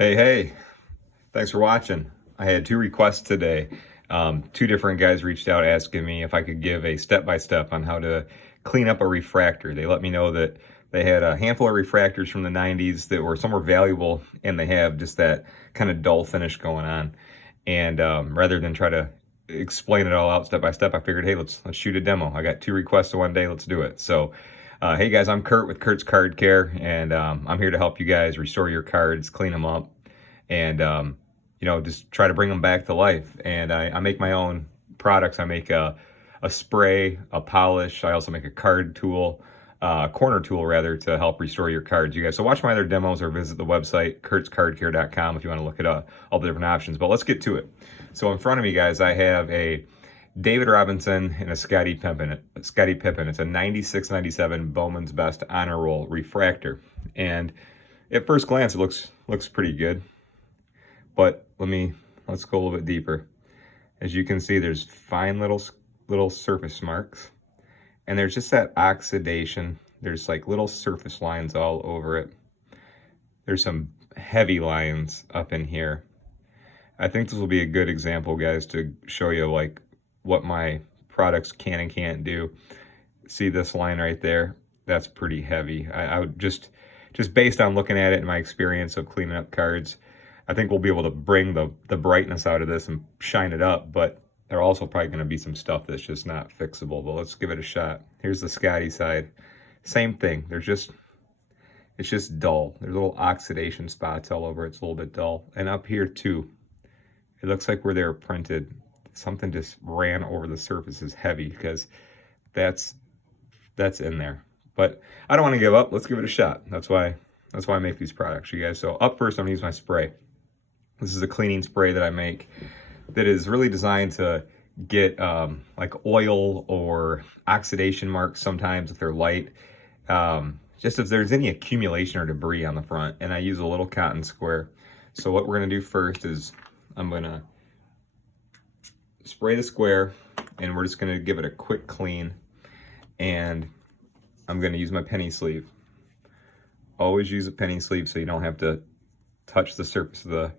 Hey, thanks for watching. I had two requests today. Two different guys reached out asking me if I could give a step-by-step on how to clean up a refractor. They let me know that they had a handful of refractors from the 90s that were somewhat valuable, and they have just that kind of dull finish going on. And rather than try to explain it all out step by step, I figured, hey, let's shoot a demo. I got two requests in one day. Let's do it. So, hey guys, I'm Kurt with Kurt's Card Care, and I'm here to help you guys restore your cards, clean them up, and just try to bring them back to life. And I make my own products. I make a spray, a polish. I also make a card tool, corner tool rather, to help restore your cards, you guys. So watch my other demos or visit the website kurtzcardcare.com if you want to look at all the different options. But let's get to it. So in front of me, guys, I have a David Robinson and a Scottie Pippin. It's a 96-97 Bowman's Best Honor Roll refractor. And at first glance, it looks pretty good. But let's go a little bit deeper. As you can see, there's fine little surface marks, and there's just that oxidation. There's like little surface lines all over it. There's some heavy lines up in here. I think this will be a good example, guys, to show you like what my products can and can't do. See this line right there? That's pretty heavy. I would just based on looking at it and my experience of cleaning up cards, I think we'll be able to bring the brightness out of this and shine it up, but there are also probably going to be some stuff that's just not fixable. But let's give it a shot. Here's the Scottie side. Same thing. It's just dull. There's little oxidation spots all over. It's a little bit dull. And up here too, it looks like where they were printed, something just ran over the surface is heavy, because that's in there. But I don't want to give up. Let's give it a shot. That's why I make these products, you guys. So up first, I'm gonna use my spray. This is a cleaning spray that I make that is really designed to get like oil or oxidation marks sometimes if they're light. Just if there's any accumulation or debris on the front. And I use a little cotton square. So what we're gonna do first is I'm gonna spray the square, and we're just gonna give it a quick clean. And I'm gonna use my penny sleeve. Always use a penny sleeve so you don't have to touch the surface of the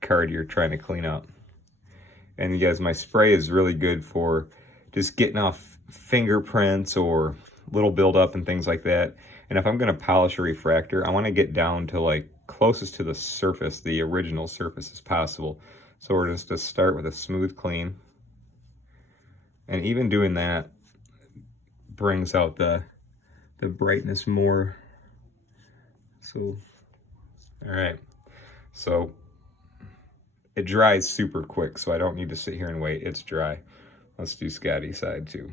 card you're trying to clean up. And you guys, my spray is really good for just getting off fingerprints or little buildup and things like that. And if I'm gonna polish a refractor, I wanna get down to like closest to the surface, the original surface as possible. So we're just to start with a smooth clean. And even doing that brings out the brightness more. So, all right. So it dries super quick, so I don't need to sit here and wait. It's dry. Let's do Scottie side too.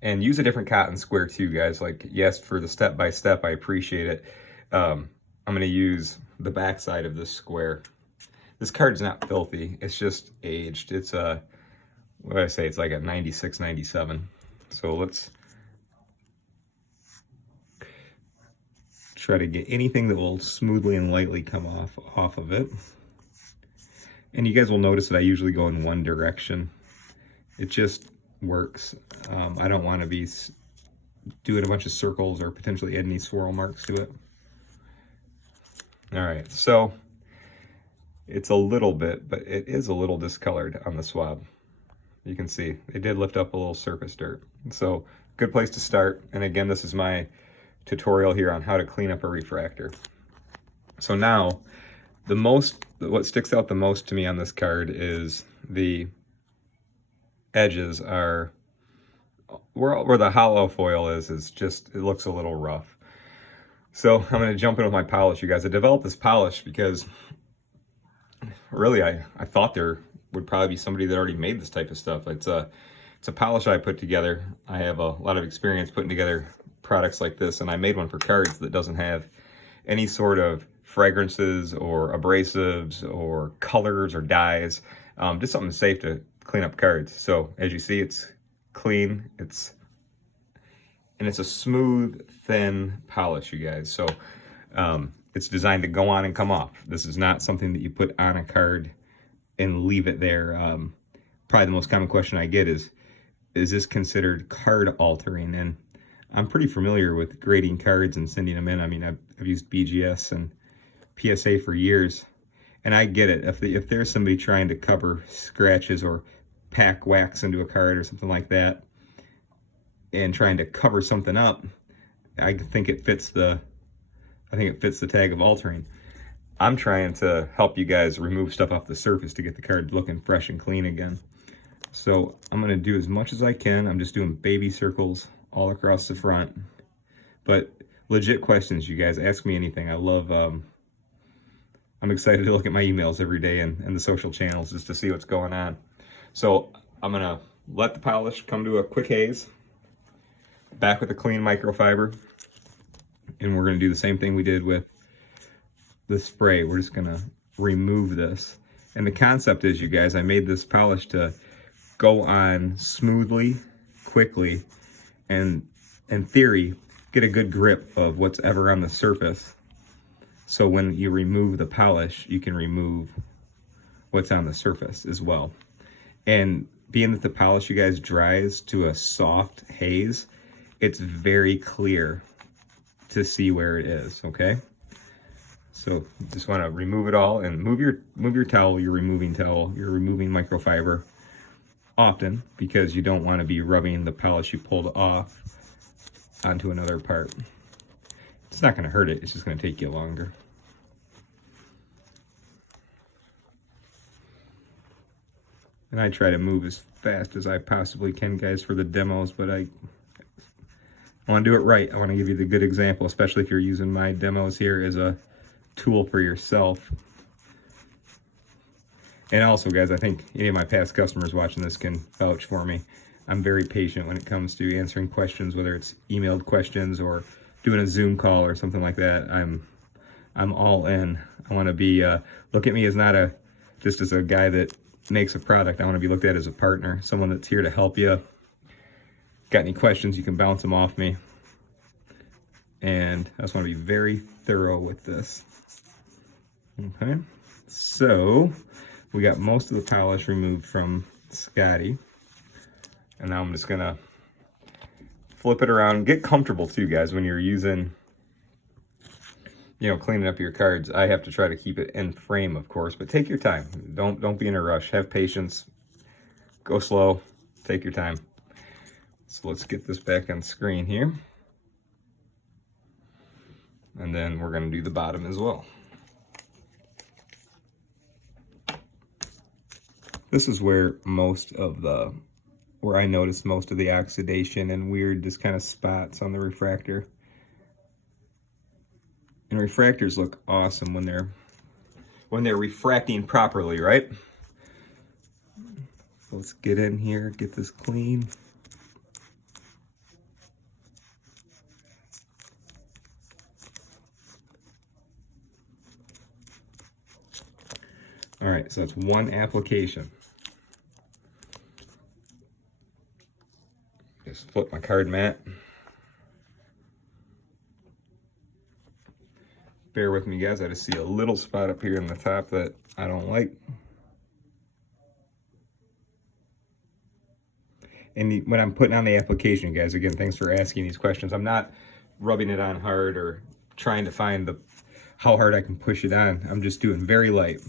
And use a different cotton square too, guys. Like, yes, for the step-by-step, I appreciate it. I'm gonna use the back side of this square. This card's not filthy, it's just aged. It's what did I say? It's like a 96-97. So let's try to get anything that will smoothly and lightly come off of it. And you guys will notice that I usually go in one direction. It just works. I don't want to be doing a bunch of circles or potentially add any swirl marks to it. All right, so it's a little bit, but it is a little discolored on the swab. You can see it did lift up a little surface dirt. So good place to start. And again, this is my tutorial here on how to clean up a refractor. So now what sticks out the most to me on this card is the edges are where the hollow foil is just, it looks a little rough. So I'm going to jump in with my polish, you guys. I developed this polish because really I thought there would probably be somebody that already made this type of stuff. It's a polish I put together. I have a lot of experience putting together products like this, and I made one for cards that doesn't have any sort of fragrances or abrasives or colors or dyes, just something safe to clean up cards. So as you see, it's clean, it's a smooth, thin polish, you guys. So it's designed to go on and come off. This is not something that you put on a card and leave it there. Probably the most common question I get is this considered card altering? And I'm pretty familiar with grading cards and sending them in. I mean, I've used BGS and PSA for years, and I get it. If there's somebody trying to cover scratches or pack wax into a card or something like that, and trying to cover something up, I think it fits the tag of altering. I'm trying to help you guys remove stuff off the surface to get the card looking fresh and clean again. So I'm gonna do as much as I can. I'm just doing baby circles all across the front. But legit questions, you guys. Ask me anything. I love, I'm excited to look at my emails every day and the social channels just to see what's going on. So I'm gonna let the polish come to a quick haze, back with a clean microfiber, and we're gonna do the same thing we did with the spray. We're just gonna remove this. And the concept is, you guys, I made this polish to go on smoothly, quickly, and in theory, get a good grip of what's ever on the surface. So when you remove the polish, you can remove what's on the surface as well. And being that the polish, you guys, dries to a soft haze, it's very clear to see where it is, okay? So just want to remove it all, and move your towel, your removing microfiber often, because you don't want to be rubbing the polish you pulled off onto another part. It's not going to hurt it, it's just going to take you longer. And I try to move as fast as I possibly can, guys, for the demos, but I want to do it right. I want to give you the good example, especially if you're using my demos here as a tool for yourself. And also, guys, I think any of my past customers watching this can vouch for me. I'm very patient when it comes to answering questions, whether it's emailed questions or doing a Zoom call or something like that. I'm all in. I want to be, look at me as not just as a guy that makes a product. I want to be looked at as a partner, someone that's here to help you. Got any questions, you can bounce them off me. And I just want to be very thorough with this. Okay, so we got most of the polish removed from Scottie. And now I'm just gonna flip it around. Get comfortable too, guys, when you're using, cleaning up your cards. I have to try to keep it in frame, of course, but take your time. Don't be in a rush. Have patience. Go slow. Take your time. So let's get this back on screen here. And then we're gonna do the bottom as well. This is where I noticed most of the oxidation and weird just kind of spots on the refractor. And refractors look awesome when they're refracting properly, right? So let's get in here, get this clean. All right, so that's one application. Just flip my card mat. Bear with me, guys. I just see a little spot up here in the top that I don't like. And when I'm putting on the application, guys, again, thanks for asking these questions. I'm not rubbing it on hard or trying to find how hard I can push it on. I'm just doing very light.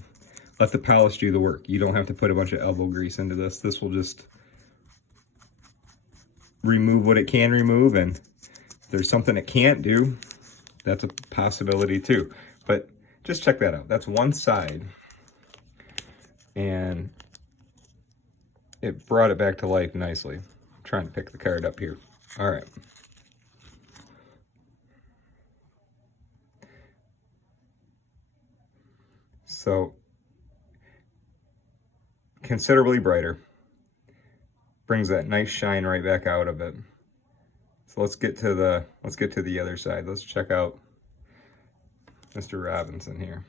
Let the polish do the work. You don't have to put a bunch of elbow grease into this. This will just remove what it can remove, and if there's something it can't do, that's a possibility too. But just check that out. That's one side, and it brought it back to life nicely. I'm trying to pick the card up here. All right. So considerably brighter. Brings that nice shine right back out of it. So let's get to the other side. Let's check out Mr. Robinson here.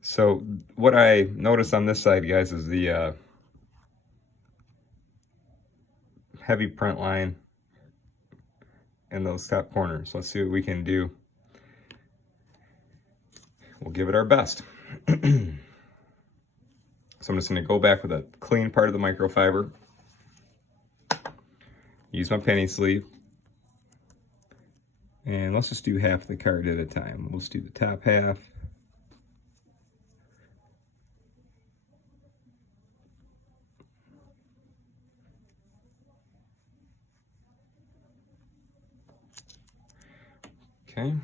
So what I noticed on this side, guys, is the heavy print line in those top corners. Let's see what we can do. We'll give it our best. So I'm just going to go back with a clean part of the microfiber. Use my penny sleeve. And let's just do half the card at a time. Let's do the top half. Okay.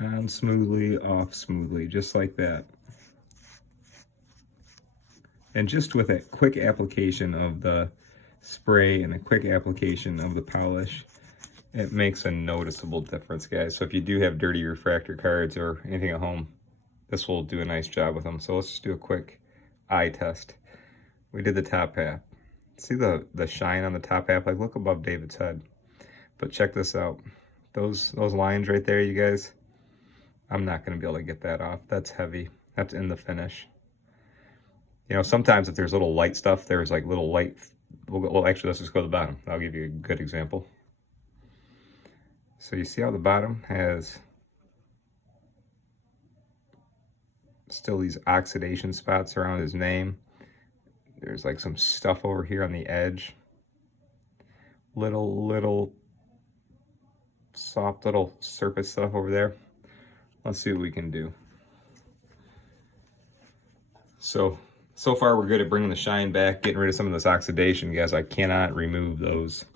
On smoothly, off smoothly, just like that. And just with a quick application of the spray and a quick application of the polish, it makes a noticeable difference, guys. So if you do have dirty refractor cards or anything at home, this will do a nice job with them. So let's just do a quick eye test. We did the top half. See the shine on the top half? Like, look above David's head. But check this out. Those lines right there, you guys, I'm not going to be able to get that off. That's heavy. That's in the finish. You know, sometimes if there's little light stuff, there's like little light. Well, actually, let's just go to the bottom. I'll give you a good example. So you see how the bottom has still these oxidation spots around his name. There's like some stuff over here on the edge. Little soft little surface stuff over there. Let's see what we can do. So far we're good at bringing the shine back, getting rid of some of this oxidation. Guys, I cannot remove those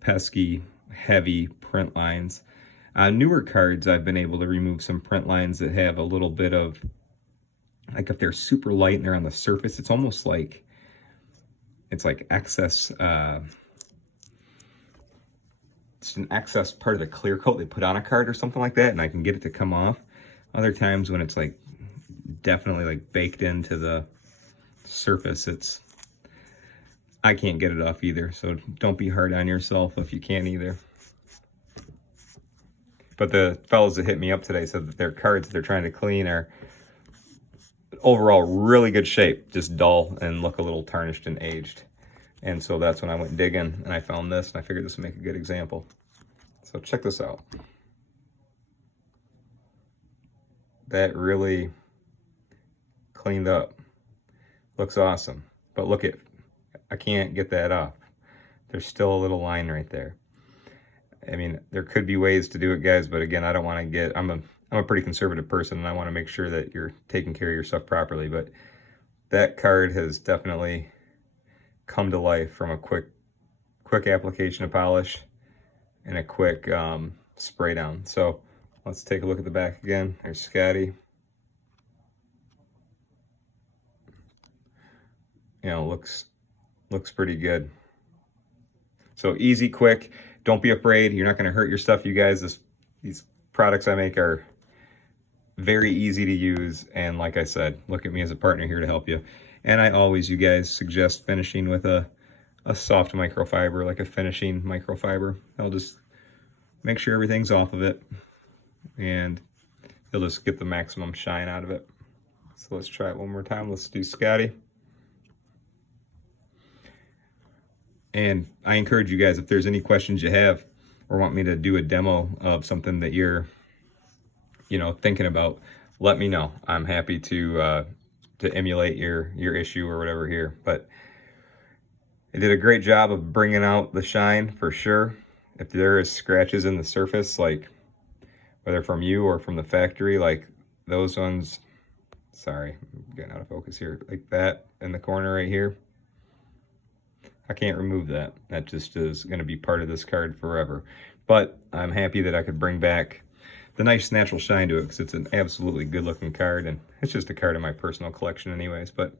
pesky, heavy print lines. On newer cards, I've been able to remove some print lines that have a little bit of, like if they're super light and they're on the surface, it's almost like, it's like excess, it's an excess part of the clear coat they put on a card or something like that, and I can get it to come off. Other times when it's like definitely like baked into the surface, I can't get it off either. So don't be hard on yourself if you can't either. But the fellows that hit me up today said that their cards that they're trying to clean are overall really good shape, just dull and look a little tarnished and aged. And so that's when I went digging and I found this, and I figured this would make a good example. So check this out. That really cleaned up. Looks awesome. But look at, I can't get that off. There's still a little line right there. I mean, there could be ways to do it, guys, but again, I don't want to get, I'm a pretty conservative person, and I want to make sure that you're taking care of your stuff properly. But that card has definitely come to life from a quick application of polish and a quick spray down. So let's take a look at the back again. There's Scottie. You know, looks pretty good. So easy, quick. Don't be afraid. You're not going to hurt your stuff, you guys. These products I make are very easy to use. And like I said, look at me as a partner here to help you. And I always, you guys, suggest finishing with a soft microfiber, like a finishing microfiber. I'll just make sure everything's off of it, and you'll just get the maximum shine out of it. So let's try it one more time. Let's do Scottie. And I encourage you guys, if there's any questions you have or want me to do a demo of something that you're, you know, thinking about, let me know. I'm happy to emulate your issue or whatever here. But it did a great job of bringing out the shine for sure. If there is scratches in the surface, like whether from you or from the factory, like those ones, sorry, I'm getting out of focus here, like that in the corner right here, I can't remove that. That just is going to be part of this card forever. But I'm happy that I could bring back the nice natural shine to it, because it's an absolutely good looking card, and it's just a card in my personal collection anyways. But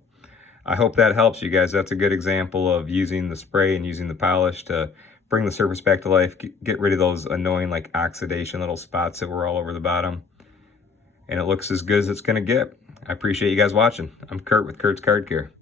I hope that helps you guys. That's a good example of using the spray and using the polish to bring the surface back to life, get rid of those annoying like oxidation little spots that were all over the bottom. And it looks as good as it's going to get. I appreciate you guys watching. I'm Kurt with Kurt's Card Care.